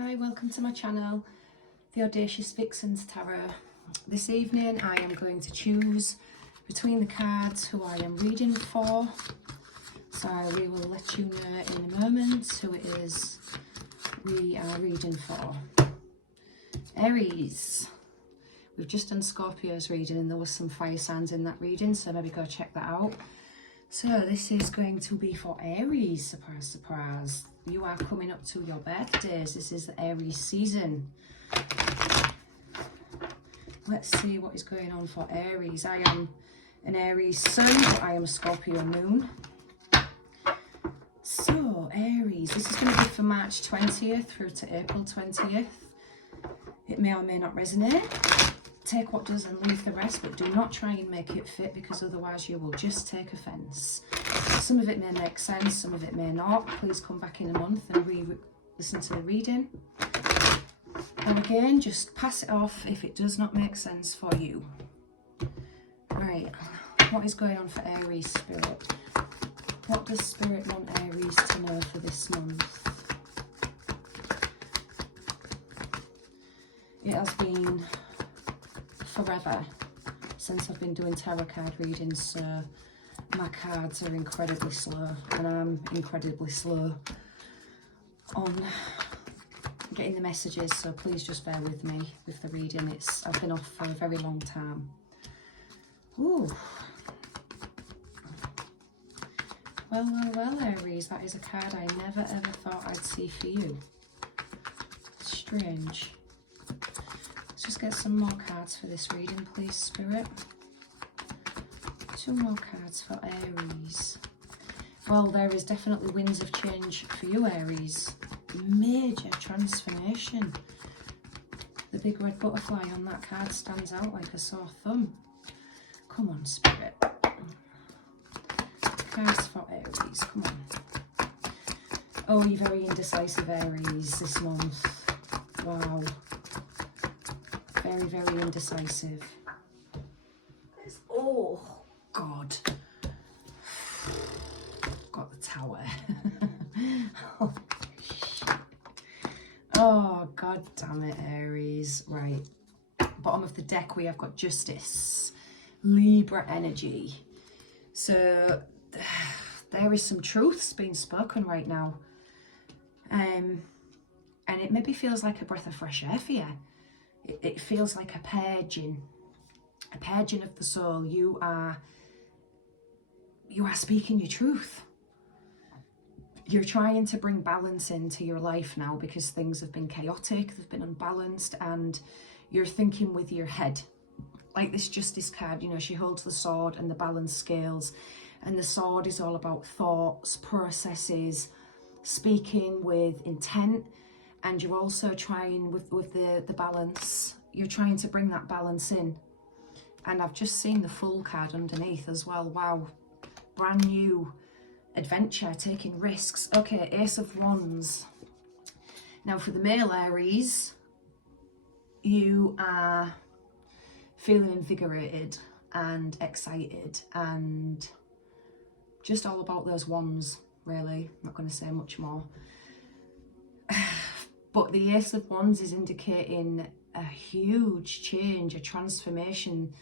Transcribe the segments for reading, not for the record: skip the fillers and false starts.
Hi, welcome to my channel, The Audacious Vixen's Tarot. This evening I am going to choose between the cards who I am reading for. So we will let you know in a moment who it is we are reading for. Aries. We've just done Scorpio's reading and there was some fire signs in that reading, so maybe go check that out. So this is going to be for Aries, surprise, surprise. You are coming up to your birthdays. This is the Aries season. Let's see what is going on for Aries. I am an Aries sun, but I am a Scorpio moon. So Aries, this is going to be for March 20th through to April 20th. It may or may not resonate. Take what does and leave the rest, but do not try and make it fit, because otherwise you will just take offence. Some of it may make sense, some of it may not. Please come back in a month and listen to the reading. And again, just pass it off if it does not make sense for you. Right, what is going on for Aries, Spirit? What does Spirit want Aries to know for this month? It has been forever since I've been doing tarot card readings, so my cards are incredibly slow and I'm incredibly slow on getting the messages, so please just bear with me with the reading. I've been off for a very long time. Ooh. Well, Aries, that is a card I never ever thought I'd see for you. Strange. Let's just get some more cards for this reading, please, Spirit. 2 more cards for Aries. Well, there is definitely winds of change for you, Aries. Major transformation. The big red butterfly on that card stands out like a sore thumb. Come on, Spirit. Cards for Aries, come on. Oh, you're very indecisive, Aries, this month. Wow. Very, very indecisive. Oh, God. Got the Tower. Oh, shit. Oh, God damn it, Aries. Right. Bottom of the deck, we have got Justice. Libra energy. So, there is some truths being spoken right now. And it maybe feels like a breath of fresh air for you. It feels like a purging of the soul. You are speaking your truth. You're trying to bring balance into your life now because things have been chaotic, they've been unbalanced, and you're thinking with your head. Like this Justice card, you know, she holds the sword and the balance scales, and the sword is all about thoughts, processes, speaking with intent. And you're also trying with the balance, you're trying to bring that balance in. And I've just seen the Fool card underneath as well. Wow, brand new adventure, taking risks. Okay, Ace of Wands. Now for the male Aries, you are feeling invigorated and excited and just all about those wands, really. I'm not going to say much more. But the Ace of Wands is indicating a huge change, a transformation.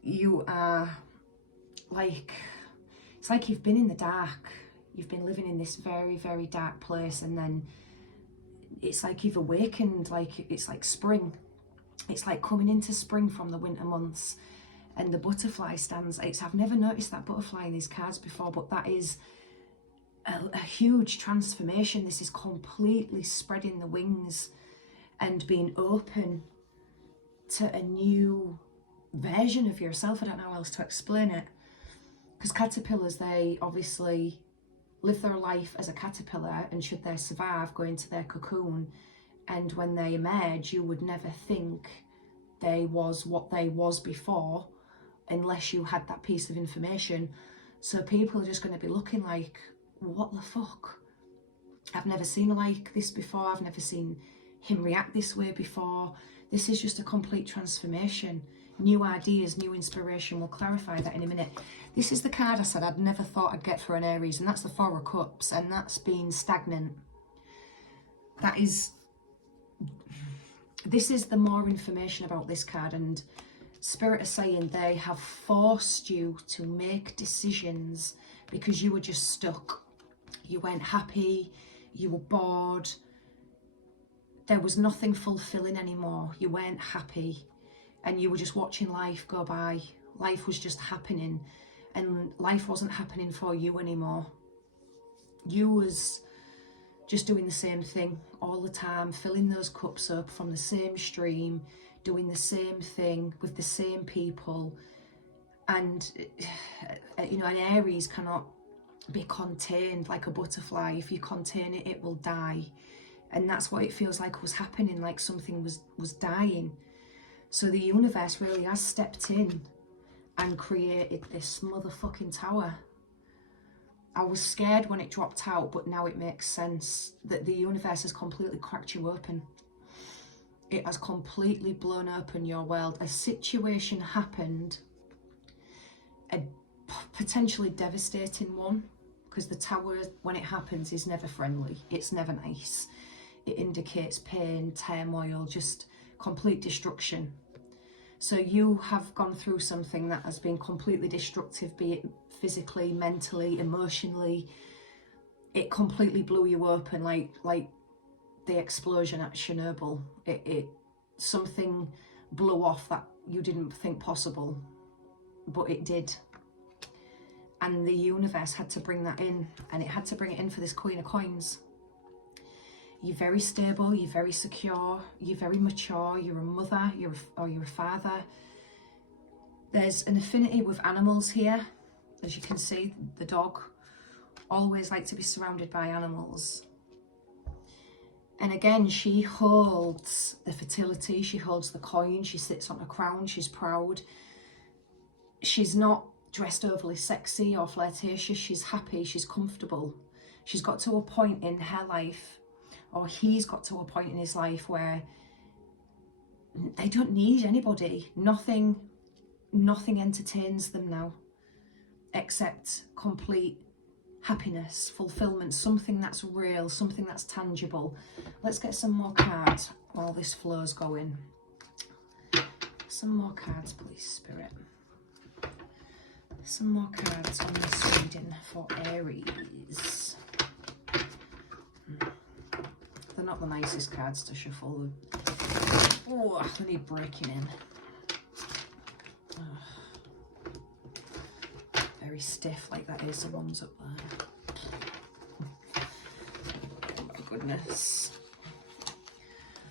You are like, it's like you've been in the dark. You've been living in this very, very dark place, and then it's like you've awakened, like it's like spring. It's like coming into spring from the winter months, and the butterfly stands. I've never noticed that butterfly in these cards before, but that is a huge transformation. This is completely spreading the wings and being open to a new version of yourself. I don't know how else to explain it, because caterpillars, they obviously live their life as a caterpillar, and should they survive, go into their cocoon, and when they emerge, you would never think they was what they was before unless you had that piece of information. So people are just going to be looking like, what the fuck? I've never seen like this before. I've never seen him react this way before. This is just a complete transformation. New ideas, new inspiration. We'll clarify that in a minute. This is the card I said I'd never thought I'd get for an Aries, and that's the Four of Cups, and that's been stagnant. That is this is the more information about this card, and Spirit is saying they have forced you to make decisions because you were just stuck. You weren't happy, you were bored, there was nothing fulfilling anymore, you weren't happy, and you were just watching life go by. Life was just happening, and life wasn't happening for you anymore. You was just doing the same thing all the time, filling those cups up from the same stream, doing the same thing with the same people. And you know, an Aries cannot be contained like a butterfly. If you contain it, it will die. And that's what it feels like was happening, like something was dying. So the universe really has stepped in and created this motherfucking tower. I was scared when it dropped out, but now it makes sense that the universe has completely cracked you open. It has completely blown open your world. A situation happened, a potentially devastating one, because the tower, when it happens, is never friendly. It's never nice. It indicates pain, turmoil, just complete destruction. So you have gone through something that has been completely destructive, be it physically, mentally, emotionally. It completely blew you open, like the explosion at Chernobyl. Something blew off that you didn't think possible, but it did. And the universe had to bring that in, and it had to bring it in for this Queen of Coins. You're very stable, you're very secure, you're very mature, you're a mother, you're a father. There's an affinity with animals here. As you can see, the dog always likes to be surrounded by animals. And again, she holds the fertility, she holds the coin, she sits on a crown, she's proud. She's not dressed overly sexy or flirtatious, she's happy, she's comfortable. She's got to a point in her life, or he's got to a point in his life, where they don't need anybody. Nothing entertains them now, except complete happiness, fulfillment, something that's real, something that's tangible. Let's get some more cards while this flow's going. Some more cards, please, Spirit. Some more cards on this reading for Aries. They're not the nicest cards to shuffle. Oh, they need breaking in. Very stiff, like that is the ones up there. Oh my goodness.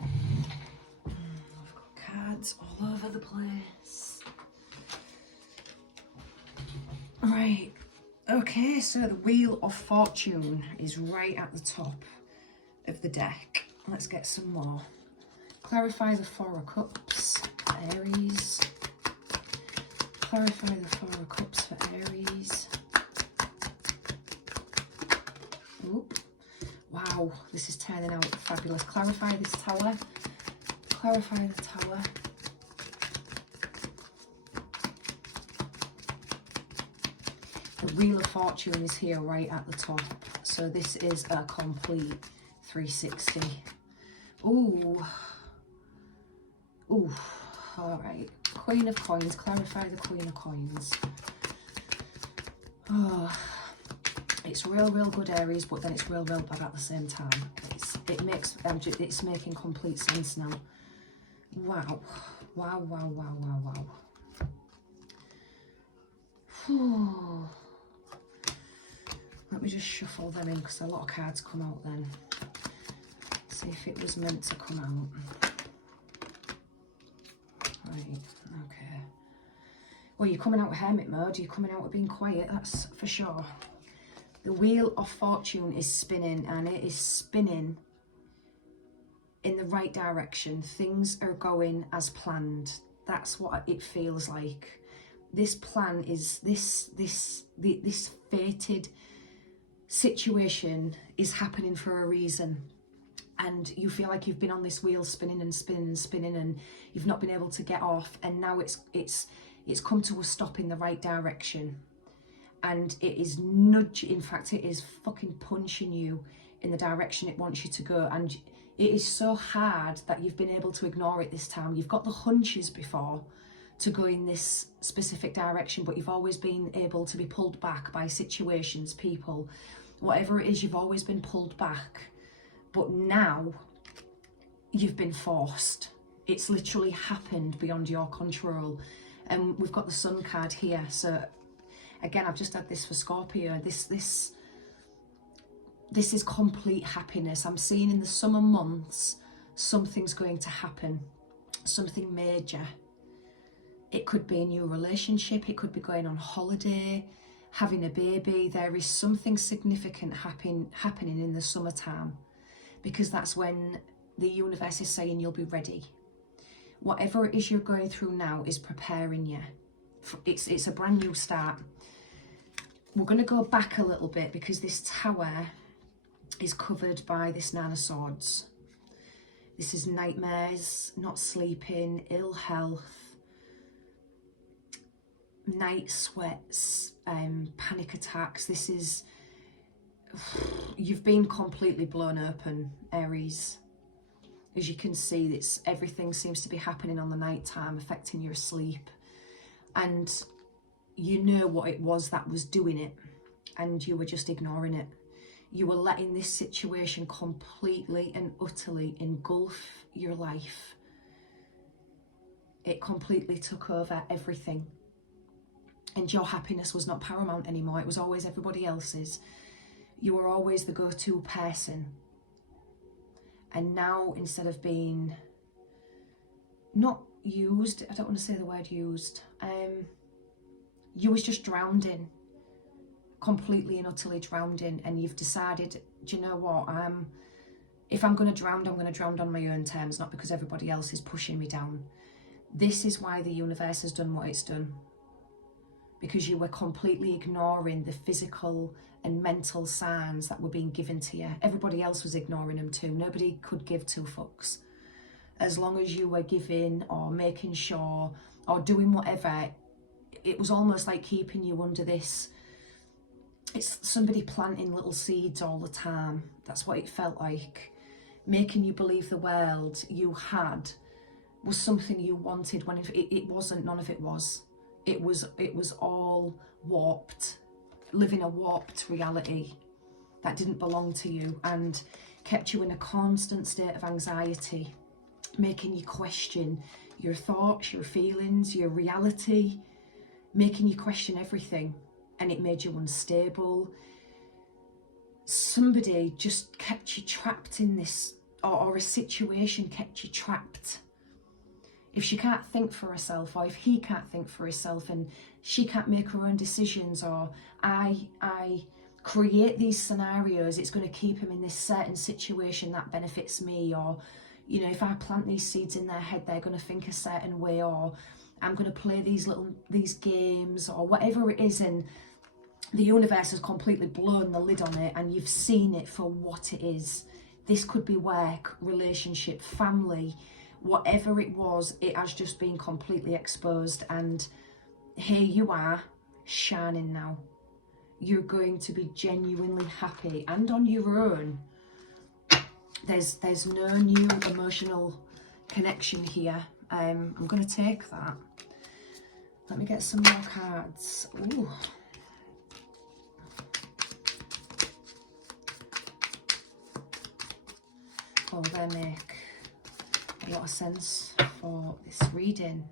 I've got cards all over the place. Right, okay, so the Wheel of Fortune is right at the top of the deck. Let's get some more. Clarify the Four of Cups, Aries. Clarify the Four of Cups for Aries. Oop. Wow, this is turning out fabulous. Clarify this Tower. Clarify the Tower. The Wheel of Fortune is here right at the top. So this is a complete 360. Ooh. Ooh. Alright. Queen of Coins. Clarify the Queen of Coins. Oh. It's real good, Aries, but then it's real bad at the same time. It's making complete sense now. Wow. Wow, wow, wow, wow, wow. Whew. Let me just shuffle them in, because a lot of cards come out then. See if it was meant to come out. Right, okay. Well, you're coming out of hermit mode, you're coming out of being quiet, that's for sure. The Wheel of Fortune is spinning, and it is spinning in the right direction. Things are going as planned. That's what it feels like. This plan is, this fated situation is happening for a reason. And you feel like you've been on this wheel spinning and spinning and spinning, and you've not been able to get off, and now it's come to a stop in the right direction. And it is in fact it is fucking punching you in the direction it wants you to go, and It is so hard that you've been able to ignore it this time. You've got the hunches before to go in this specific direction, but you've always been able to be pulled back by situations, people, whatever it is, you've always been pulled back. But now you've been forced. It's literally happened beyond your control. And we've got the Sun card here. So again, I've just had this for Scorpio. This is complete happiness. I'm seeing in the summer months, something's going to happen, something major. It could be a new relationship. It could be going on holiday, having a baby. There is something significant happening in the summertime, because that's when the universe is saying you'll be ready. Whatever it is you're going through now is preparing you. It's a brand new start. We're going to go back a little bit, because this Tower is covered by this Nine of Swords. This is nightmares, not sleeping, ill health, night sweats, panic attacks. This is, you've been completely blown open, Aries. As you can see, everything seems to be happening on the night time, affecting your sleep. And you know what it was that was doing it, and you were just ignoring it. You were letting this situation completely and utterly engulf your life. It completely took over everything. And your happiness was not paramount anymore. It was always everybody else's. You were always the go-to person. And now, instead of being not used, I don't want to say the word used, you was just drowned in, completely and utterly drowned in. And you've decided, do you know what, if I'm going to drown, I'm going to drown on my own terms, not because everybody else is pushing me down. This is why the universe has done what it's done, because you were completely ignoring the physical and mental signs that were being given to you. Everybody else was ignoring them too. Nobody could give two fucks. As long as you were giving or making sure or doing whatever, it was almost like keeping you under this. It's somebody planting little seeds all the time. That's what it felt like. Making you believe the world you had was something you wanted, when it wasn't. None of it was. It was all warped, living a warped reality that didn't belong to you, and kept you in a constant state of anxiety, making you question your thoughts, your feelings, your reality, making you question everything. And it made you unstable. Somebody just kept you trapped in this, or a situation kept you trapped. If she can't think for herself, or if he can't think for himself, and she can't make her own decisions, or I create these scenarios, it's going to keep him in this certain situation that benefits me, or, you know, if I plant these seeds in their head, they're going to think a certain way, or I'm going to play these games, or whatever it is. And the universe has completely blown the lid on it, and you've seen it for what it is. This could be work, relationship, family, whatever it was. It has just been completely exposed, and here you are, shining now. You're going to be genuinely happy and on your own. There's no new emotional connection here. I'm going to take that. Let me get some more cards. Ooh. Oh, they make a lot of sense for this reading.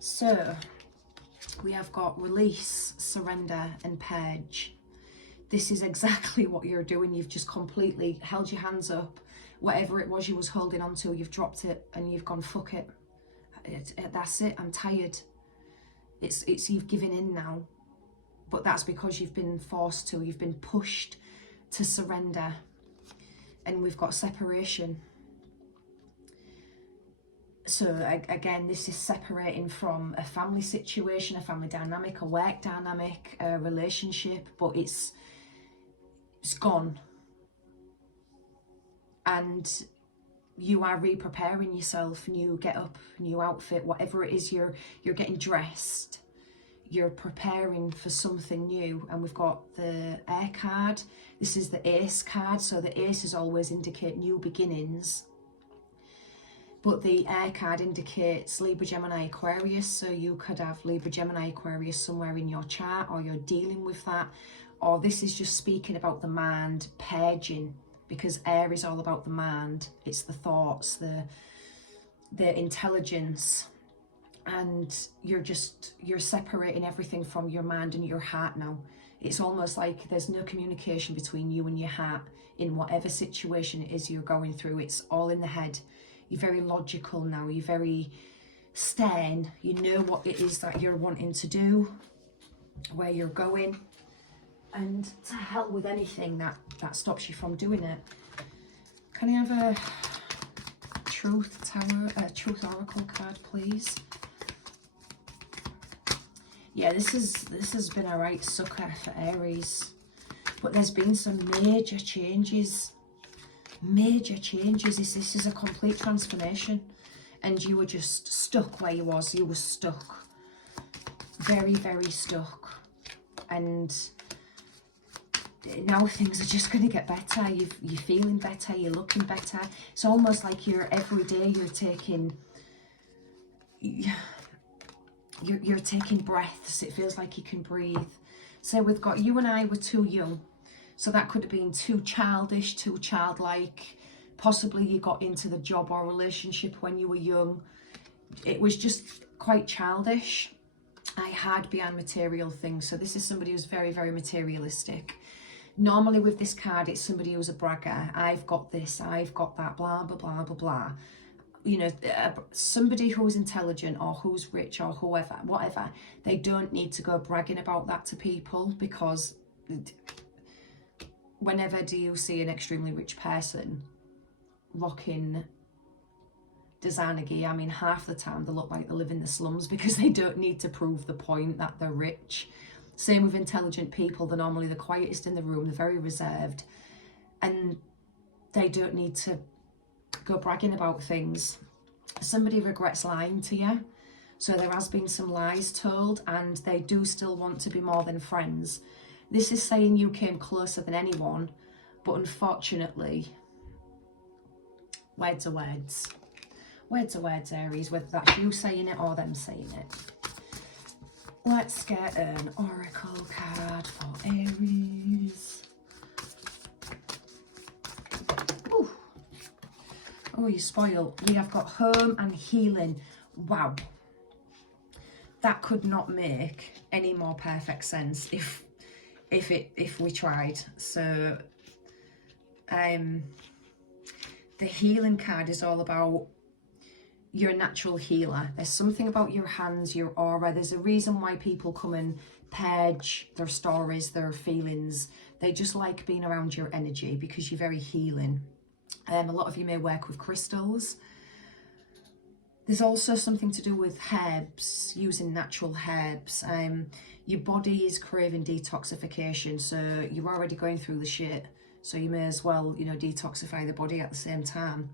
So we have got release, surrender, and purge. This is exactly what you're doing. You've just completely held your hands up. Whatever it was you was holding on to, you've dropped it, and you've gone, fuck it. That's it. I'm tired. It's you've given in now. But that's because you've been forced to. You've been pushed to surrender. And we've got separation. So again, this is separating from a family situation, a family dynamic, a work dynamic, a relationship, but it's gone. And you are re-preparing yourself, new get up, new outfit, whatever it is, you're getting dressed. you're preparing for something new. And we've got the air card. This is the ace card, so the aces always indicate new beginnings, but the air card indicates Libra, Gemini, Aquarius. So you could have Libra, Gemini, Aquarius somewhere in your chart, or you're dealing with that, or this is just speaking about the mind purging, because air is all about the mind. It's the thoughts, the intelligence, and you're separating everything from your mind and your heart now. It's almost like there's no communication between you and your heart in whatever situation it is you're going through. It's all in the head. You're very logical now. You're very stern. You know what it is that you're wanting to do, where you're going, and to hell with anything that stops you from doing it. Can I have a truth oracle card, please? Yeah, this has been a right sucker for Aries, but there's been some major changes. This is a complete transformation, and you were just stuck where you was. You were stuck, very, very stuck, and now things are just going to get better. You're feeling better, you're looking better. It's almost like every day you're taking breaths. It feels like you can breathe. So we've got you and I were too young. So that could have been too childish, too childlike. Possibly you got into the job or relationship when you were young. It was just quite childish. I hide behind material things. So this is somebody who's very, very materialistic. Normally with this card, it's somebody who's a bragger. I've got this, I've got that, blah, blah, blah, blah, blah. You know, somebody who's intelligent or who's rich or whoever, whatever, they don't need to go bragging about that to people, because whenever do you see an extremely rich person rocking designer gear? I mean, half the time they look like they live in the slums, because they don't need to prove the point that they're rich. Same with intelligent people. They're normally the quietest in the room. They're very reserved, and they don't need to go bragging about things. Somebody regrets lying to you. So there has been some lies told, and they do still want to be more than friends. This is saying you came closer than anyone, but unfortunately, words are words. Words are words, Aries, whether that's you saying it or them saying it. Let's get an oracle card for Aries. Ooh. Oh, you spoiled. We have got home and healing. Wow. That could not make any more perfect sense if we tried. So the healing card is all about you're a natural healer. There's something about your hands, your aura. There's a reason why people come and purge their stories, their feelings. They just like being around your energy because you're very healing. A lot of you may work with crystals. There's also something to do with herbs, using natural herbs. Your body is craving detoxification, so you're already going through the shit. So you may as well, you know, detoxify the body at the same time.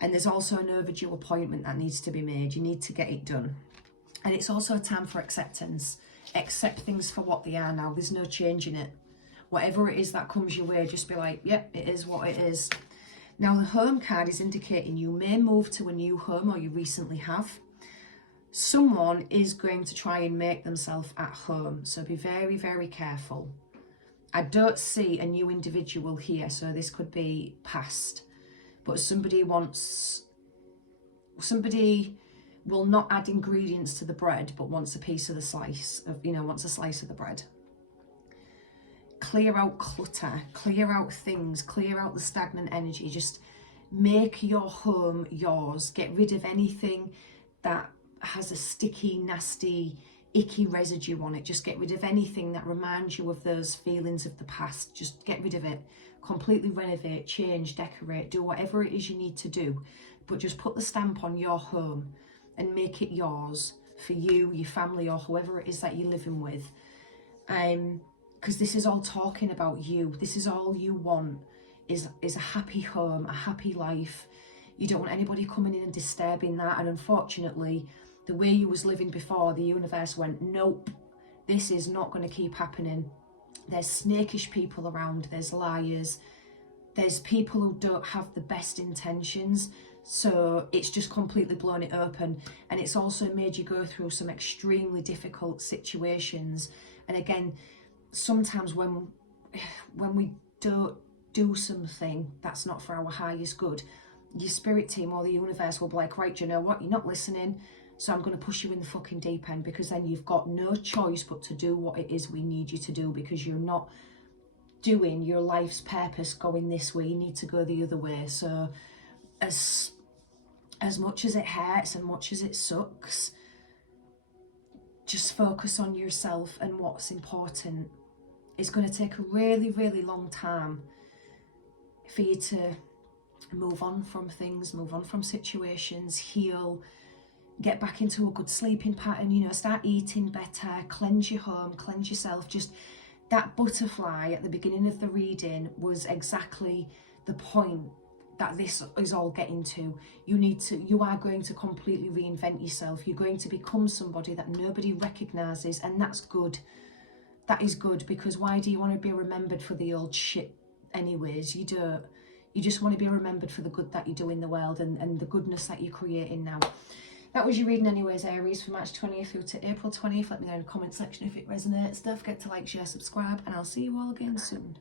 And there's also an overdue appointment that needs to be made. You need to get it done. And it's also a time for acceptance. Accept things for what they are now. There's no changing it. Whatever it is that comes your way, just be like, yep, it is what it is. Now, the home card is indicating you may move to a new home, or you recently have. Someone is going to try and make themselves at home. So be very, very careful. I don't see a new individual here, so this could be past. But somebody will not add ingredients to the bread, but wants a piece of the slice of, wants a slice of the bread. Clear out clutter, clear out things, clear out the stagnant energy. Just make your home yours. Get rid of anything that has a sticky, nasty, icky residue on it. Just get rid of anything that reminds you of those feelings of the past. Just get rid of it. Completely renovate, change, decorate, do whatever it is you need to do. But just put the stamp on your home and make it yours for you, your family, or whoever it is that you're living with. Because this is all talking about you. This is all you want, is a happy home, a happy life. You don't want anybody coming in and disturbing that. And unfortunately, the way you was living before, the universe went, nope, this is not going to keep happening. There's snakish people around, there's liars, there's people who don't have the best intentions. So it's just completely blown it open. And it's also made you go through some extremely difficult situations. And again, sometimes when we don't do something that's not for our highest good, your spirit team or the universe will be like, right, do you know what, you're not listening, so I'm going to push you in the fucking deep end, because then you've got no choice but to do what it is we need you to do, because you're not doing your life's purpose going this way, you need to go the other way. So as much as it hurts and much as it sucks, just focus on yourself and what's important. It's going to take a really, really long time for you to move on from things, move on from situations, heal, get back into a good sleeping pattern, you know, start eating better, cleanse your home, cleanse yourself. Just that butterfly at the beginning of the reading was exactly the point that this is all getting to. You are going to completely reinvent yourself. You're going to become somebody that nobody recognizes, and that's good. That is good, because why do you want to be remembered for the old shit anyways? You don't. You just want to be remembered for the good that you do in the world, and the goodness that you're creating now. That was your reading anyways, Aries, for March 20th through to April 20th. Let me know in the comment section if it resonates. Don't forget to like, share, subscribe, and I'll see you all again soon.